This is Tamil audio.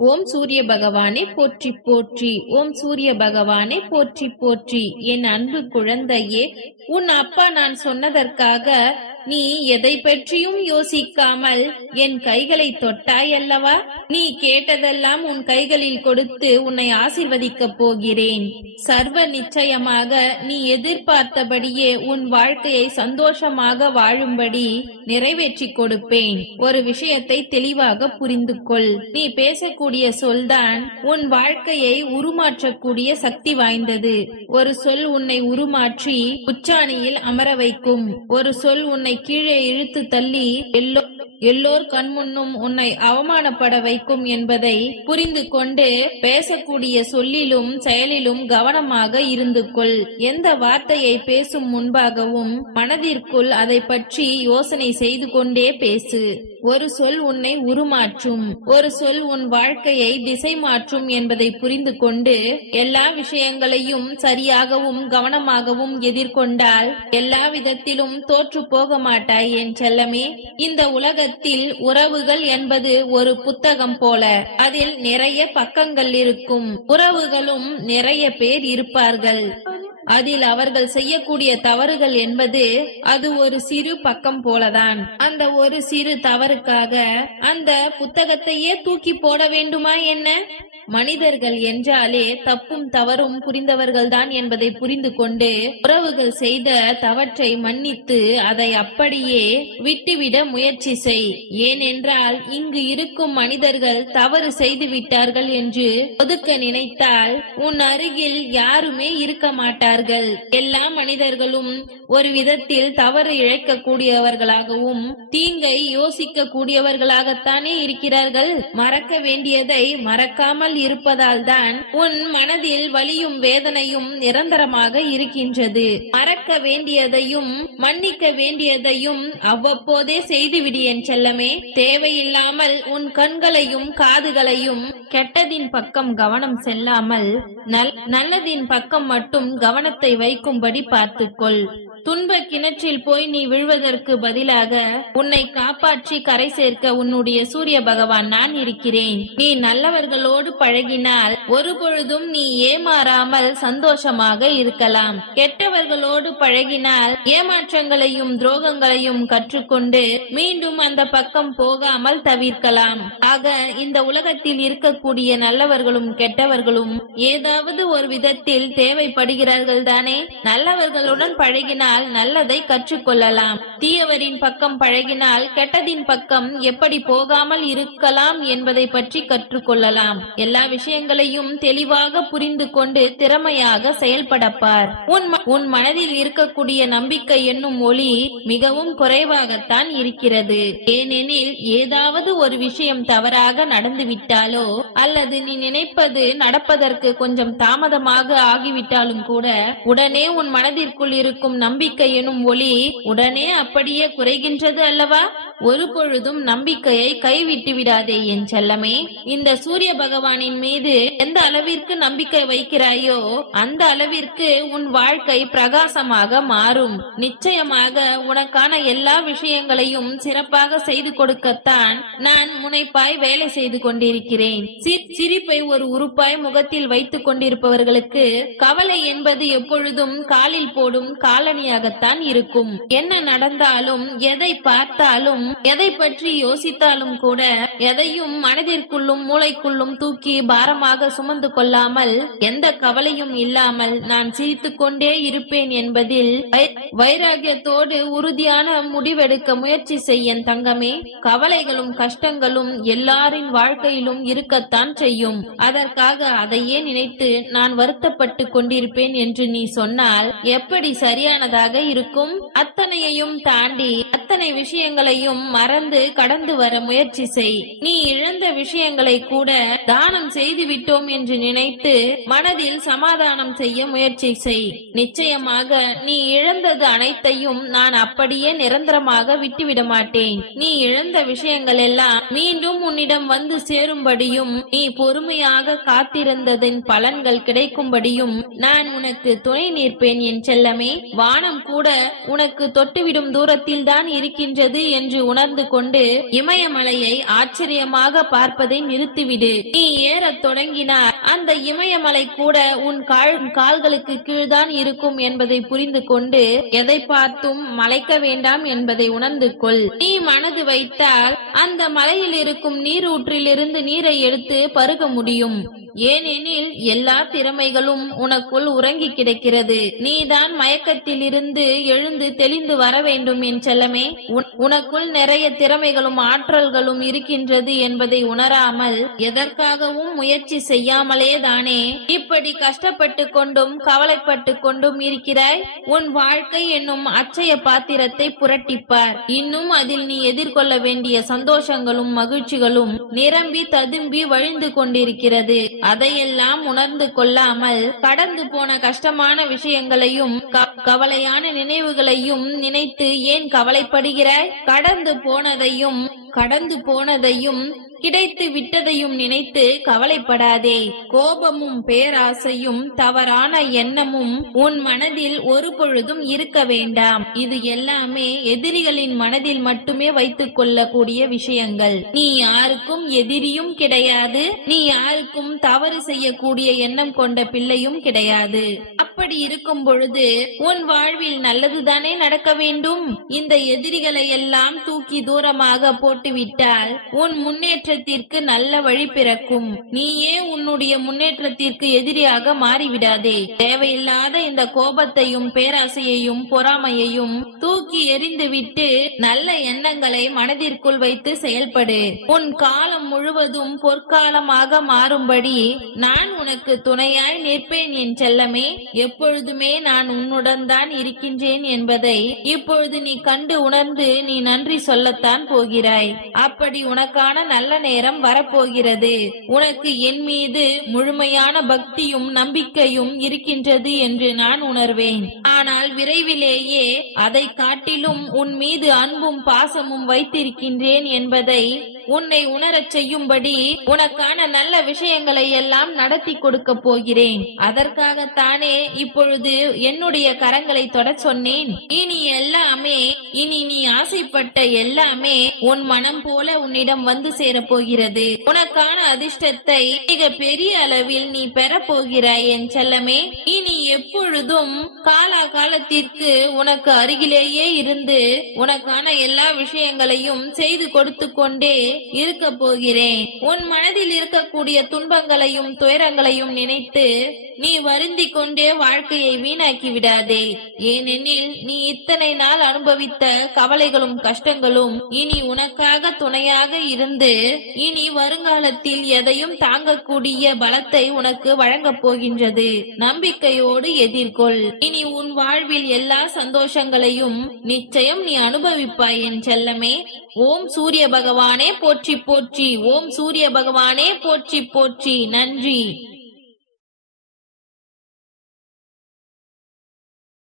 ஓம் சூரிய பகவானே போற்றி போற்றி. ஓம் சூரிய பகவானே போற்றி போற்றி. என் அன்பு குழந்தையே உன் அப்பா நான் சொன்னதற்காக நீ எதை பற்றியும் யோசிக்காமல் என் கைகளை தொட்டாய் அல்லவா? நீ கேட்டதெல்லாம் உன் கைகளில் கொடுத்து உன்னை ஆசிர்வதிக்கப் போகிறேன். சர்வ நிச்சயமாக நீ எதிர்பார்த்தபடியே உன் வாழ்க்கையை சந்தோஷமாக வாழும்படி நிறைவேற்றி கொடுப்பேன். ஒரு விஷயத்தை தெளிவாக புரிந்து கொள் நீ பேசக்கூடிய சொல்தான் உன் வாழ்க்கையை உருமாற்றக்கூடிய சக்தி வாய்ந்தது. ஒரு சொல் உன்னை உருமாற்றி உச்சாணியில் அமர வைக்கும். ஒரு சொல் உன்னை கீழே இழுத்து தள்ளி எல்லோ எல்லோர் கண்முன்னும் உன்னை அவமானப்பட வைக்கும் என்பதை புரிந்து கொண்டு பேசக்கூடிய சொல்லிலும் செயலிலும் கவனமாக இருந்து கொள். எந்த வார்த்தையை பேசும் முன்பாகவும் மனதிற்குள் அதை பற்றி யோசனை செய்து கொண்டே பேசு. ஒரு சொல் உன்னை உருமாற்றும். ஒரு சொல் உன் வாழ்க்கையை திசை மாற்றும் என்பதை புரிந்து கொண்டு எல்லா விஷயங்களையும் சரியாகவும் கவனமாகவும் எதிர்கொண்டால் எல்லா விதத்திலும் தோற்று போக மாட்டாய் என் செல்லமே. இந்த உலகத்தில் உறவுகள் என்பது ஒரு புத்தகம் போல. அதில் நிறைய பக்கங்கள் இருக்கும். உறவுகளும் நிறைய பேர் இருப்பார்கள். அதில் அவர்கள் செய்யக்கூடிய தவறுகள் என்பது அது ஒரு சிறு பக்கம் போலதான். அந்த ஒரு சிறு தவறுக்காக அந்த புத்தகத்தையே தூக்கி போட வேண்டுமா என்ன? மனிதர்கள் என்றாலே தப்பும் தவறும் புரிந்தவர்கள்தான் என்பதை புரிந்து கொண்டு உறவுகள் செய்த தவற்றை மன்னித்து அதை அப்படியே விட்டுவிட முயற்சி செய். ஏனென்றால் இங்கு இருக்கும் மனிதர்கள் தவறு செய்து விட்டார்கள் என்று ஒதுக்க நினைத்தால் உன் அருகில் யாருமே இருக்க மாட்டார்கள். எல்லா மனிதர்களும் ஒரு விதத்தில் தவறு இழைக்கக்கூடியவர்களாகவும் தீங்கை யோசிக்க கூடியவர்களாகத்தானே இருக்கிறார்கள்? மறக்க வேண்டியதை மறக்காமல் இருப்பதால் தான் உன் மனதில் வலியும் வேதனையும் நிரந்தரமாக இருக்கின்றது. மறக்க வேண்டியதையும் மன்னிக்க வேண்டியதையும் அவ்வப்போதே செய்துவிடு என் செல்லமே. தேவையில்லாமல் உன் கண்களையும் காதுகளையும் கெட்டதின் பக்கம் கவனம் செல்லாமல் நல்- நல்லதின் பக்கம் மட்டும் கவனத்தை வைக்கும்படி பார்த்துக்கொள். துன்ப கிணற்றில் போய் நீ விழுவதற்கு பதிலாக உன்னை காப்பாற்றி கரை சேர்க்க உன்னுடைய சூரிய பகவான் நான் இருக்கிறேன். நீ நல்லவர்களோடு பழகினால் ஒரு பொழுதும் நீ ஏமாறாமல் சந்தோஷமாக இருக்கலாம். கெட்டவர்களோடு பழகினால் ஏமாற்றங்களையும் துரோகங்களையும் கற்றுக்கொண்டு மீண்டும் அந்த பக்கம் போகாமல் தவிர்க்கலாம். ஆக இந்த உலகத்தில் இருக்கக்கூடிய நல்லவர்களும் கெட்டவர்களும் ஏதாவது ஒரு விதத்தில் தேவைப்படுகிறார்கள் தானே நல்லவர்களுடன் பழகினால் பழகினால் நல்லதை கற்றுக்கொள்ளலாம். தீயவரின் பக்கம் பழகினால் கெட்டதின் பக்கம் எப்படி போகாமல் இருக்கலாம் என்பதை பற்றி கற்றுக்கொள்ளலாம். எல்லா விஷயங்களையும் தெளிவாக புரிந்து கொண்டு திறமையாக செயல்படப்பார். உன் உன் மனதில் இருக்கக்கூடிய நம்பிக்கை என்னும் ஒளி மிகவும் குறைவாகத்தான் இருக்கிறது. ஏனெனில் ஏதாவது ஒரு விஷயம் தவறாக நடந்துவிட்டாலோ அல்லது நீ நினைப்பது நடப்பதற்கு கொஞ்சம் தாமதமாக ஆகிவிட்டாலும் கூட உடனே உன் மனதிற்குள் இருக்கும் நம்பிக்கை நம்பிக்கை எனும் ஒளி உடனே அப்படியே குறைகின்றது அல்லவா? ஒரு பொழுதும் நம்பிக்கையை கைவிட்டு விடாதே என் செல்லமே. இந்த சூரிய பகவானின் மீது எந்த அளவிற்கு நம்பிக்கை வைக்கிறாயோ அந்த அளவிற்கு உன் வாழ்க்கை பிரகாசமாக மாறும். நிச்சயமாக உனக்கான எல்லா விஷயங்களையும் சிறப்பாக செய்து கொடுக்கத்தான் நான் முனைப்பாய் வேலை செய்து கொண்டிருக்கிறேன். சிரிப்பை ஒரு உறுப்பாய் முகத்தில் வைத்துக் கொண்டிருப்பவர்களுக்கு கவலை என்பது எப்பொழுதும் காலில் போடும் காலணி காலணியாகத்தான் இருக்கும். என்ன நடந்தாலும் எதை பார்த்தாலும் எதை பற்றி யோசித்தாலும் கூட எதையும் மனதிற்குள்ளும் மூளைக்குள்ளும் தூக்கி பாரமாக சுமந்து கொள்ளாமல் எந்த கவலையும் இல்லாமல் நான் சிரித்துக் கொண்டே இருப்பேன் என்பதில் வைராகியத்தோடு உறுதியான முடிவெடுக்க முயற்சி செய்ய தங்கமே. கவலைகளும் கஷ்டங்களும் எல்லாரின் வாழ்க்கையிலும் இருக்கத்தான் செய்யும். அதற்காக அதையே நினைத்து நான் வருத்தப்பட்டு கொண்டிருப்பேன் என்று நீ சொன்னால் எப்படி சரியானதாக இருக்கும். அத்தனையையும் தாண்டி அத்தனை விஷயங்களையும் மறந்து கடந்து வர முயற்சி செய். நீ இழந்த விஷயங்களை கூட தானம் செய்து விட்டோம் என்று நினைத்து மனதில் சமாதானம் செய்ய முயற்சி செய். நிச்சயமாக நீ இழந்தது அனைத்தையும் நான் அப்படியே நிரந்தரமாக விட்டுவிட மாட்டேன். நீ இழந்த விஷயங்கள் எல்லாம் மீண்டும் உன்னிடம் வந்து சேரும்படியும் நீ பொறுமையாக காத்திருந்ததின் பலன்கள் கிடைக்கும்படியும் நான் உனக்கு துணை நிற்பேன் என் செல்லமே. வான வானம் கூட உனக்கு தொட்டுவிடும் தூரத்தில் தான் இருக்கின்றது என்று உணர்ந்து கொண்டு இமயமலையை ஆச்சரியமாக பார்ப்பதை நிறுத்திவிடு. நீ ஏறத் தொடங்கினார் அந்த இமயமலை கூட உன் கால் கால்களுக்கு கீழ்தான் இருக்கும் என்பதை புரிந்து கொண்டு எதை பார்த்தும் மலைக்க வேண்டாம் என்பதை உணர்ந்து கொள். நீ மனது வைத்தால் அந்த மலையில் இருக்கும் நீரூற்றிலிருந்து நீரை எடுத்து பருக முடியும். ஏனெனில் எல்லா திறமைகளும் உனக்குள் உறங்கி கிடக்கிறது. நீதான் மயக்கத்தில் இருந்து எழுந்து தெளிந்து வர வேண்டும் என் செல்லமே. உன்- உனக்குள் நிறைய திறமைகளும் ஆற்றல்களும் இருக்கின்றது என்பதை உணராமல் எதற்காகவும் முயற்சி செய்யாமலே தானே இப்படி கஷ்டப்பட்டு கொண்டும் கவலைப்பட்டு கொண்டும் இருக்கிறாய்? உன் வாழ்க்கை என்னும் அச்சய பாத்திரத்தை புரட்டிப்பார். இன்னும் அதில் நீ எதிர்கொள்ள வேண்டிய சந்தோஷங்களும் மகிழ்ச்சிகளும் நிரம்பி ததும்பி வழிந்து கொண்டிருக்கிறது. அதையெல்லாம் உணர்ந்து கொள்ளாமல் கடந்து போன கஷ்டமான விஷயங்களையும் க- கவலையான நினைவுகளையும் நினைத்து ஏன் கவலைப்படுகிறாய்? கடந்து போனதையும் கடந்து போனதையும் கிடைத்து விட்டதையும் நினைத்து கவலைப்படாதே. கோபமும் பேராசையும் தவறான எண்ணமும் உன் மனதில் ஒரு பொழுதும் இருக்க வேண்டாம். இது எல்லாமே எதிரிகளின் மனதில் மட்டுமே வைத்துக் கொள்ளக்கூடிய விஷயங்கள். நீ யாருக்கும் எதிரியும் கிடையாது. நீ யாருக்கும் தவறு செய்யக்கூடிய எண்ணம் கொண்ட பிள்ளையும் கிடையாது. அப்படி இருக்கும் பொழுது உன் வாழ்வில் நல்லதுதானே நடக்க வேண்டும்? இந்த எதிரிகளை எல்லாம் தூக்கி தூரமாக போட்டுவிட்டால் உன் முன்னேற்றத்திற்கு நல்ல வழி பிறக்கும். நீயே உன்னுடைய முன்னேற்றத்திற்கு எதிரியாக மாறிவிடாதே. தேவையில்லாத இந்த கோபத்தையும் பேராசையையும் பொறாமையையும் தூக்கி எறிந்துவிட்டு நல்ல எண்ணங்களை மனதிற்குள் வைத்து செயல்படு. உன் காலம் முழுவதும் பொற்காலமாக மாறும்படி நான் உனக்கு துணையாய் நிற்பேன் என் செல்லமே. எப்பொழுதுமே நான் உன்னுடன் தான் இருக்கின்றேன் என்பதை இப்பொழுது நீ கண்டு உணர்ந்து நீ நன்றி சொல்லத்தான் போகிறாய். அப்படி உனக்கான நல்ல நேரம் வரப்போகிறது. உனக்கு என் மீது முழுமையான பக்தியும் நம்பிக்கையும் இருக்கின்றது என்று நான் உணர்வேன். ஆனால் விரைவிலேயே அதை காட்டிலும் உன் மீது அன்பும் பாசமும் வைத்திருக்கின்றேன் என்பதை உன்னை உணரச் செய்யும்படி உனக்கான நல்ல விஷயங்களை எல்லாம் நடத்தி கொடுக்க போகிறேன். அதற்காகத்தானே இப்பொழுது என்னுடைய கரங்களை தொடச் சொன்னேன். இனி எல்லாமே இனி நீ ஆசைப்பட்ட எல்லாமே உன் மனம் போல உன்னிடம் வந்து சேரப்போகிறது உனக்கான அதிர்ஷ்டத்தை மிக பெரிய அளவில் நீ பெறப்போகிறாய் என் செல்லமே. இனி எப்பொழுதும் காலா காலத்திற்கு உனக்கு அருகிலேயே இருந்து உனக்கான எல்லா விஷயங்களையும் செய்து கொடுத்து கொண்டே இருக்க போகிறேன். உன் மனதில் இருக்கக்கூடிய துன்பங்களையும் துயரங்களையும் நினைத்து நீ வருந்தி கொண்டே வாழ்க்கையை வீணாக்கி விடாதே. ஏனெனில் நீ இத்தனை நாள் அனுபவித்த கவலைகளும் கஷ்டங்களும் இனி உனக்காக துணையாக இருந்து இனி வருங்காலத்தில் எதையும் தாங்கக்கூடிய பலத்தை உனக்கு வழங்கப் போகின்றது. நம்பிக்கையோடு எதிர்கொள். இனி உன் வாழ்வில் எல்லா சந்தோஷங்களையும் நிச்சயம் நீ அனுபவிப்பாய் என் செல்லமே. ஓம் சூரிய பகவானே போற்றி போற்றி ஓம் சூரிய பகவானே போற்றி போற்றி. நன்றி.